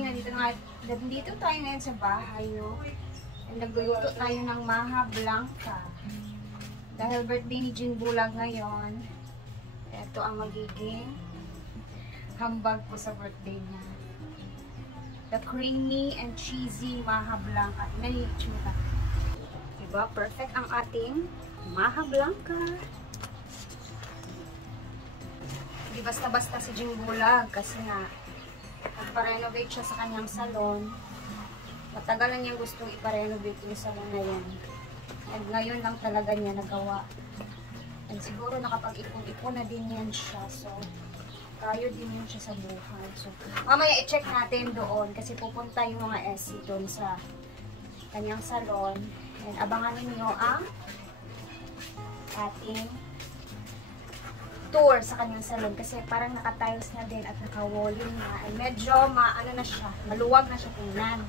morning. Nandito tayo ngayon sa bahay, no? And nagluluto tayo ng Maha Blanca. Dahil birthday ni Jing Bulag ngayon, ito ang magiging hambag ko sa birthday niya. The creamy and cheesy Maha Blanca. Tingnan yung itsura. Diba? Perfect ang ating Maha Blanca. Hindi basta-basta si Jing Bulag kasi nga nagpa-renovate siya sa kanyang salon. Matagal na niyang gustong ipa-renovate yung salon na yan. And ngayon lang talaga niya nagawa. And siguro nakapag-ipon-ipon na din yan siya. So, kayo din yun siya sa buhay. So, mamaya i-check natin doon kasi pupunta yung mga SC doon sa kanyang salon. And abangan ninyo ang ating tour sa kanyang salon kasi parang naka-tiles na din at naka-walling na. And medyo ano na siya, maluwag na siya tingnan.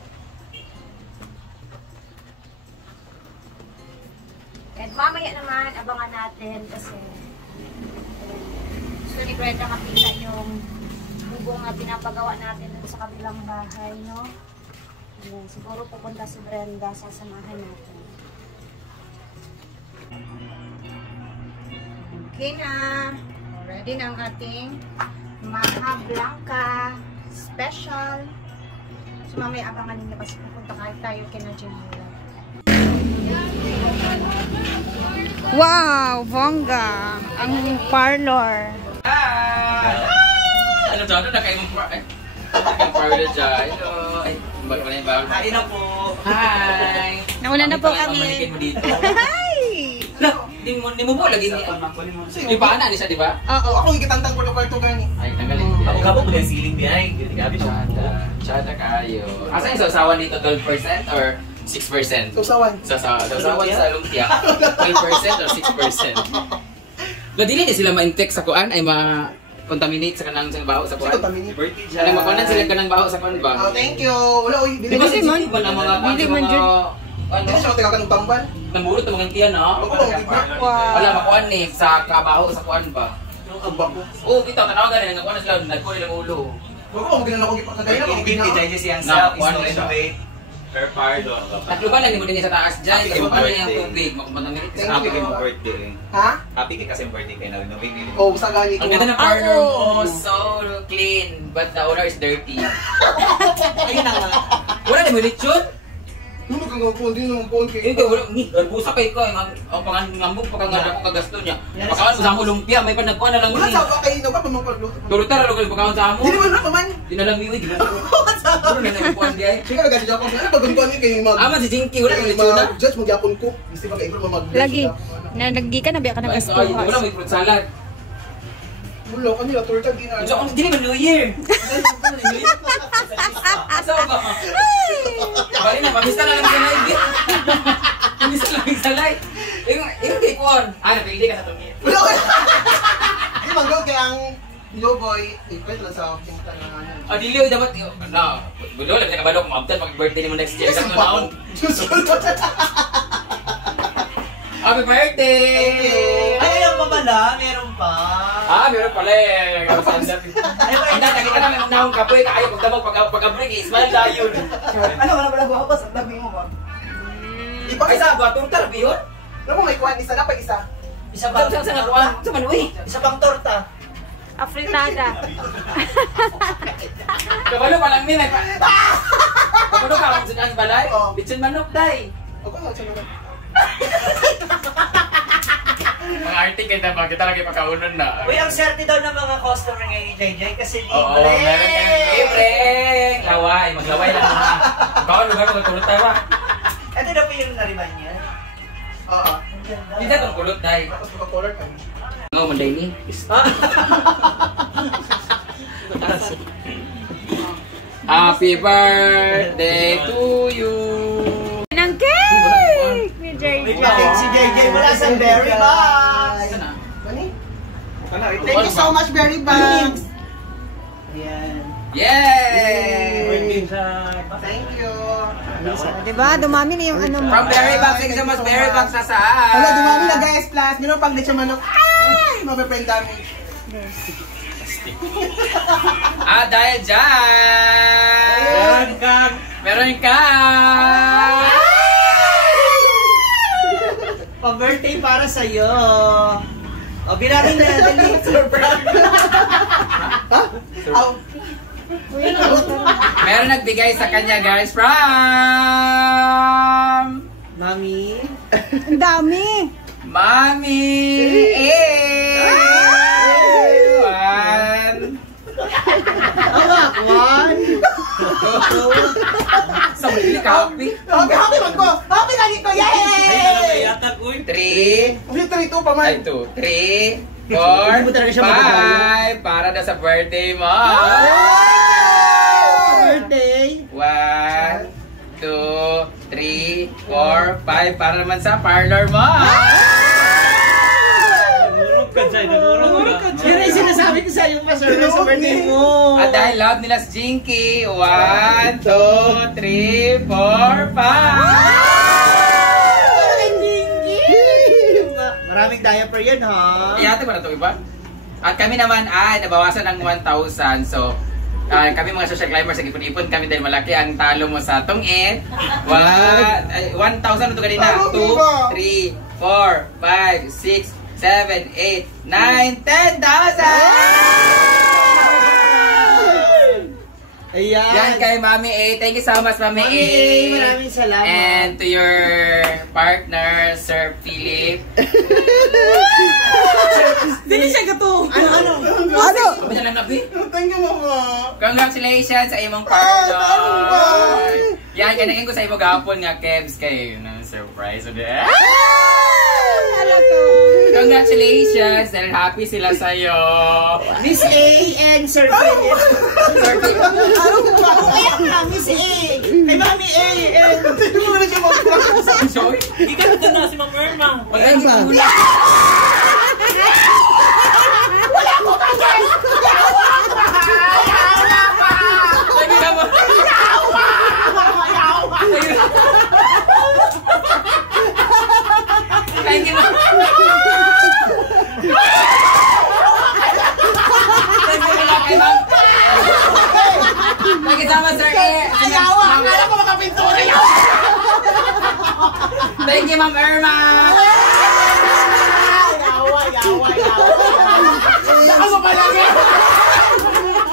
And mamaya naman, abangan natin kasi gusto ni Brenda makita yung bubong na pinapagawa natin dun sa kabilang bahay, no? Ayan, siguro pupunta si Brenda, sasamahan natin. Okay na. Ready na ang ating Maha Blanca special. So mamaya abangan ninyo kasi pupunta tayo kina Jing Bulag. Wow! Bongga! Ang parlor. Ano dyan? Ano kayo mong parlor dyan? Ay, ba't pa na yung bago? Hi na po! Hi! Nauna na po kami. Mamanikin mo dito. Hi! Di mo po lagi niya. Di ba na? Isa, di ba? Oo. Ako yung kitantang ko ng kwarto gani. Ay, tanggalin. Ako ka po po yung ceiling behind. Gabi siya. Chata kayo. Asa yung sausawan dito? 12% or 6%? Sausawan. Sausawan sa lumpia. 12% or 6%? Dili na sila ma-intake sa kuan ay ma-contaminate sa kanang baho sa kuan. Birthday dyan. Ano makunan sila kanang baho sa kuan ba? Oh, thank you. Wala, uy. Di ba sensitive ba ng mga Dili man dyan. Hindi na siya matagakan ng tambal. Namurot ng mga tiyan, no? Ako, hindi ba? Wala makuan ni sa kabaho sa kuan ba? Ang bako. Oo, kita tanawagan na nga kuan sila nagkuha nilang ulo. Wala ko, magiging ako ipakagay na. Ibig ni Jai siyang Na, self is kuwan to na siya. innovate. Per pardo. Tatlo ba lang mo din sa taas diyan? Happy Kasi ka paano birthday. yung tubig? Makumanamilit Thank sa Happy you. kay mo birthday. Ha? Happy kay kasi birthday kay na-renovate din. Oh, sa gani ko. Ang ganda ng parlor mo, so clean, but the owner is dirty. Ayun na nga. Wala na mo lechon? Ano kang ngapon? Hindi naman po. Hindi, wala. Garbusa kay ko. Ang pangangambog pa kang ako kagasto niya. Pagkawan mo sa amo lumpia, may panagkuhan na lang Wala ni. sa ako kayo. Wala pa mamagluto. Turutar, ano kayo pagkawan sa amo? Hindi naman ako man. Di na lang niwi, di ba? Puro na nagkuhan di ay. Sige, nagkasi Japon. Ano pag ganito niyo kayo mag... Ama si Jinky, wala kang lechon na. Judge, mag-Japon ko. Gusto ba kayo mag... Lagi. Nalagi ka na biya ka ng Ay, wala may fruit salad. Wala ka nila. Torta, di na. So, di ba New Year? Asa ba? Bali na, mabista na lang sa live. Mabista lang sa live. Yung kay Kwon. Napili ka sa tungkit. Wala ka! Hindi manggaw kaya ang Loboy, request lang sa aking tananganan. Diliw dapat. Bulo lang ka balok mo after mag-birthday mo next year. Sa taon. Happy birthday! Ay, alam pa pala, meron pa. Meron pala eh. Ang dati ka naman unahong kapoy kayo pagka-break, smile tayo. Ano, wala pala guwapo pa sa tabi mo ba? Ay, sa ba? Turtar ba yun? Alam mo, may kuhan, isa na pa isa. Isa pang Sa nga kuwan? Sa manuwi? Isa pang torta. Afritada. Kabalo pa lang nila. Kabalo ka lang sa balay? Oo. Bitsin manok, day. Ako nga, sa mga. Mga article na ba? Kita lagi pagkaunan na. Uy, ang swerte daw ng mga customer ngayon ni Jai kasi Oo, libre. meron kayong libre. Laway, maglaway lang muna. Baka lugar magkulot tayo ba? Ito na po yung nariman niya. Oo. Ang ganda. Hindi itong kulot, day. Tapos maka-color ka. Nga, manday ni. Happy birthday to you. Ng cake! Ni May JJ. pa-cake si JJ mula sa Berry Box. Sana. Gani? Thank you so much, Berry Banks. Ayan. Yay! Thank you. Diba? Dumami na yung ano mo. From Berry Box, thank you so much. Berry Box na saan? Wala, dumami na guys, plus. Meron pang lechon manok. Ay! Mape-brain damage. Dahil dyan! cake! Pa-birthday para sa'yo. O, birahin na, dali. Meron nagbigay sa kanya guys from Mami. Ang dami. Mami One. Awak, one. Sa muli copy. Happy man ko! Happy lagi ko! Yay! Three. Ulit na ito pa man. Ay, 2, 3, 4, Hindi mo talaga siya 5. Para na sa birthday mo. Birthday. 1, 2, 3, 4, 5. Para naman sa parlor mo. Yun yung sinasabi ko sa'yo pa, sir, sa birthday mo. At dahil love nila si Jinky. 1, 2, 3, 4, 5. Maraming diaper yan, ha? Iyate ba na ito iba? At kami naman ay nabawasan ng 1,000. So, kami mga social climbers, nag-ipon-ipon kami dahil malaki ang talo mo sa tungit. 1,000 ito kanina. 2, 3, 4, 5, 6, 7, 8, 9, 10,000! Ayan. Yan kay Mami A. Thank you so much, Mami A. Mami A, maraming salamat. And to your partner, Sir Philip. Dili siya gato. Ano? Kami na lang nabi. Thank you, mama. Congratulations sa imong partner. Yan, kanangin ko sa imong gapon nga, Kebs, kayo ng surprise. Congratulations! Dahil happy sila sa'yo. Miss A and Sir Philip. Sir Philip. Kaya nga, Miss A. Kay Mami A. Hindi mo na siya mag-promise. Sorry? Hindi ka na si Ma'am Irma. Magaling ka muna. Lagi ka mo. Thank you, ma'am. Thank you, ma'am. Thank you so much, Sir A. Ayawa! Akala ko makapintura yun! Thank you, Ma'am Irma. Yawa! Saka mo palagi!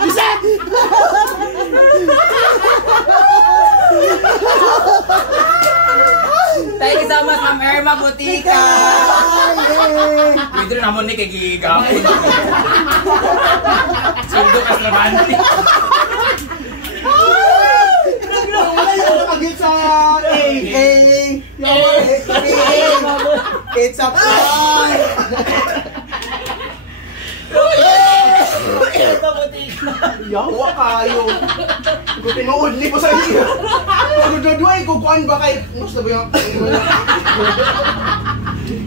Biset! Thank you so much, Ma'am Irma Butika. Pwede rin naman ni kay gigapon. Sundo kas romantic. Wala yung nakagit sa A. It's a fun! Yawa kayo! Kung tinuod ni ko sa iyo. Kung dodoy, kukuan ba kay... Gusto ba yung...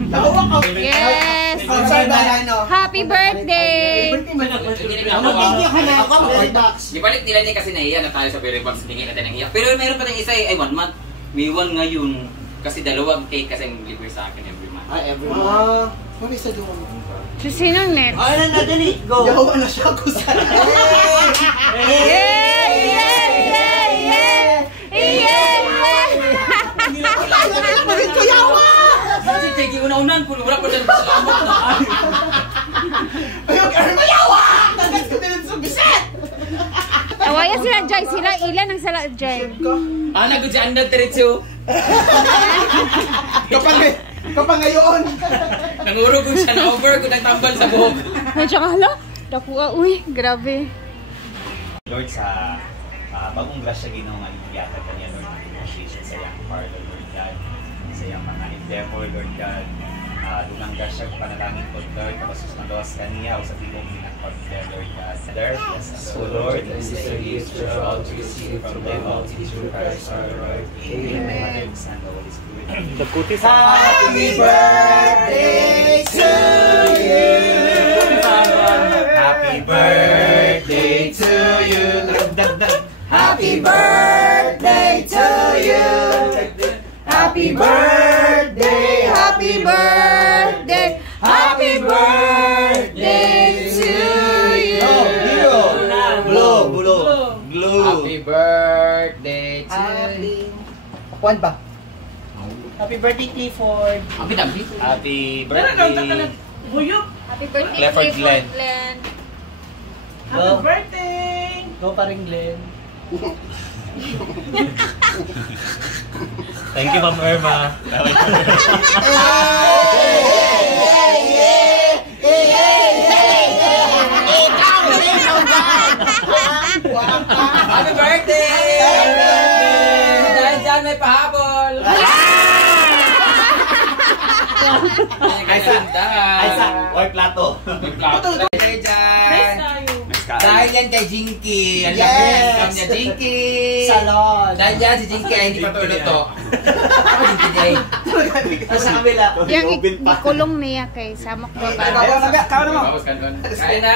Yawa ka! Yes! Sorry ba ano? Happy birthday! Ibalik nila niya kasi nahiya na tayo sa Berry Box. Hindi natin nahiya. Pero mayroon pa tayong isa eh. Ay, 1 month. May 1 ngayon. Kasi dalawang cake kasi ang libre sa akin every month. Ano isa doon? So, sinong next? Ano na, dali. Go. Yawa na siya ko sa... Kasi tegi una-unan po. Wala pa dyan. Salamat na. Ayun, Irma, yawa! Tagas ko din sa biset! Awaya sila, Jai. Sila ilan ang sila, Jai. Nagod si Anda Teretso. Kapag ngayon! Nangurog ko siya na over ko nagtambal sa buhok. Medyo hala. Dakuha, uy. Grabe. Lord, sa bagong grasya ginawa nga iyatag kanya, Lord, appreciation sa iyang parlor, Lord God, sa iyang mga endeavor, Lord God, dunang grasya panalangin ko, Lord, tapos magawas kaniya o sa tibong minakot there, Lord God. There, bless us, O Lord, and this is the gift for all to receive from them, all to through Christ our Lord. Amen. And the Holy Spirit. Happy birthday to you! Happy birthday to you! Happy birthday to you! Happy birthday! Happy birthday! Happy birthday to you! Blow! Happy birthday to you. Kuan ba? Happy birthday, Clifford. Ang pinagli. Happy Tara, birthday. ka na. Buyok. Happy birthday, Clifford Glenn. Glenn. Happy birthday. Go pa rin, Glenn. Thank you, Ma'am Irma. Happy birthday! Dahil dyan may pahabol! Aysa, oy plato. Birthday dyan! Dahil yan kay Jinky. Ang laki ng income niya, Jinky! Salon. Dahil yan si Jinky ay hindi pa to. Ako Jinky Day. Sa kabila. Yung ikulong niya kay Samok Day. Babos ka doon. Kain na!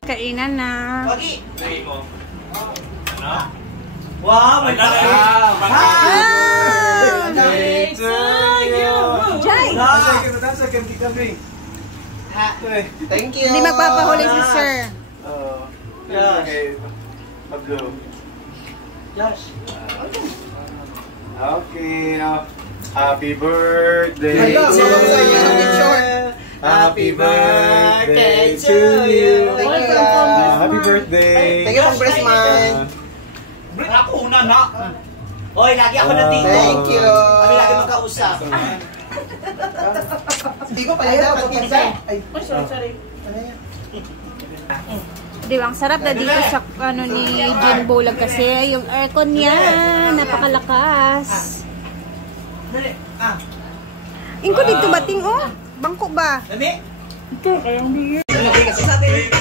Kainan na. Pagi. Ano? Wow, may Birthday to you! Jai! Thank you. Hindi magpapahuli si Sir. Okay. Pablo. Josh. Okay. Happy birthday Hello, to hello, sa'yo. you. Happy birthday to you. Thank you. Happy birthday. Thank you, Congressman. Ako una na. Oy, lagi ako nandito. Thank you. Kami lagi magkausap. Hindi ko pala daw pagkinsa. Ay, sorry. Di ba, ang sarap na dito sa ano ni Jing Bulag kasi yung aircon niya, napakalakas. Dali. Ingko dito bating oh. Bangko ba? Dali. Ito, kayang bigyan. Kasi sa atin.